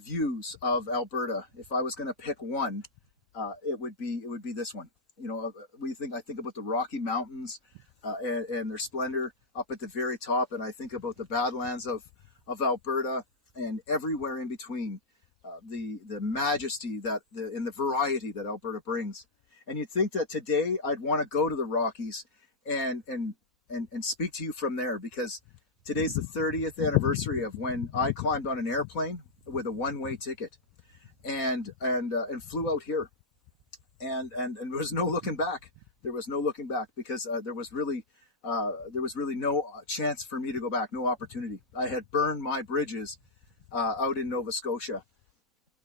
views of Alberta, if I was going to pick one, it would be this one. I think about the Rocky Mountains and their splendor up at the very top, and I think about the Badlands of Alberta and everywhere in between. The majesty and the variety that Alberta brings, and you'd think that today I'd want to go to the Rockies and speak to you from there, because today's the 30th anniversary of when I climbed on an airplane with a one-way ticket and flew out here, and there was no looking back. There was no looking back because there was really no chance for me to go back, no opportunity. I had burned my bridges out in Nova Scotia.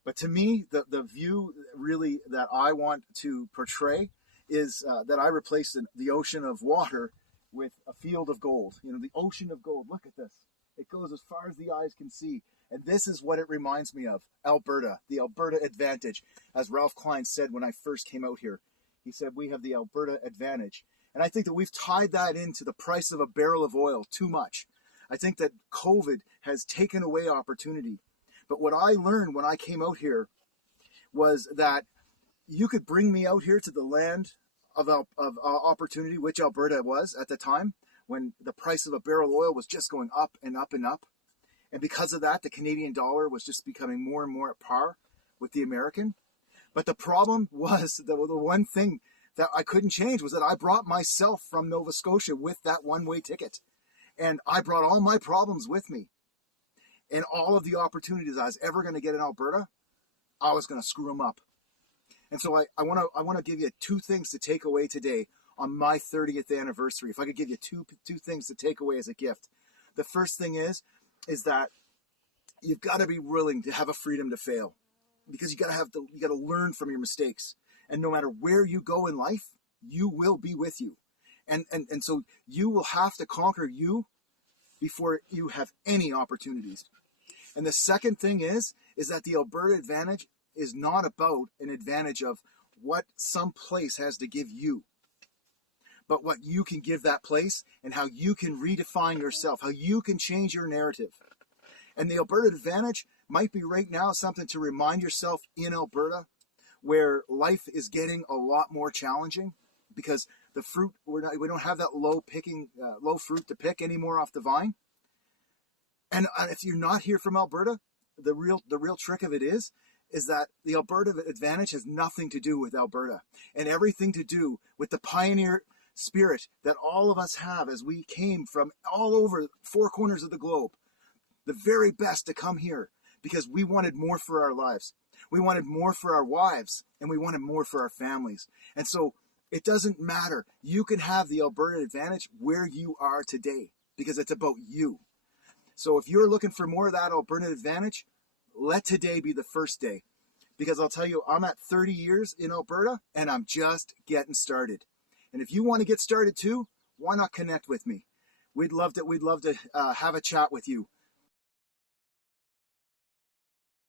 But to me, the view really that I want to portray is that I replaced the ocean of water with a field of gold. The ocean of gold. Look at this. It goes as far as the eyes can see. And this is what it reminds me of. Alberta, the Alberta advantage. As Ralph Klein said when I first came out here, he said, we have the Alberta advantage. And I think that we've tied that into the price of a barrel of oil too much. I think that COVID has taken away opportunity. But what I learned when I came out here was that you could bring me out here to the land of opportunity, which Alberta was at the time, when the price of a barrel of oil was just going up and up and up. And because of that, the Canadian dollar was just becoming more and more at par with the American. But the problem was, the one thing that I couldn't change was that I brought myself from Nova Scotia with that one-way ticket. And I brought all my problems with me. And all of the opportunities I was ever going to get in Alberta, I was going to screw them up. And so I want to give you two things to take away today on my 30th anniversary. If I could give you two things to take away as a gift. The first thing is that you've got to be willing to have a freedom to fail, because you got to learn from your mistakes. And no matter where you go in life, you will be with you. And so you will have to conquer you before you have any opportunities. And the second thing is that the Alberta advantage is not about an advantage of what some place has to give you, but what you can give that place and how you can redefine yourself, how you can change your narrative. And the Alberta advantage might be right now something to remind yourself in Alberta, where life is getting a lot more challenging because the fruit, we don't have that low fruit to pick anymore off the vine. And if you're not here from Alberta, the real trick of it is that the Alberta advantage has nothing to do with Alberta and everything to do with the pioneer spirit that all of us have as we came from all over 4 corners of the globe, the very best to come here because we wanted more for our lives. We wanted more for our wives, and we wanted more for our families. And so it doesn't matter. You can have the Alberta advantage where you are today because it's about you. So if you're looking for more of that Alberta advantage, let today be the first day. Because I'll tell you, I'm at 30 years in Alberta, and I'm just getting started. And if you want to get started too, why not connect with me? We'd love to have a chat with you.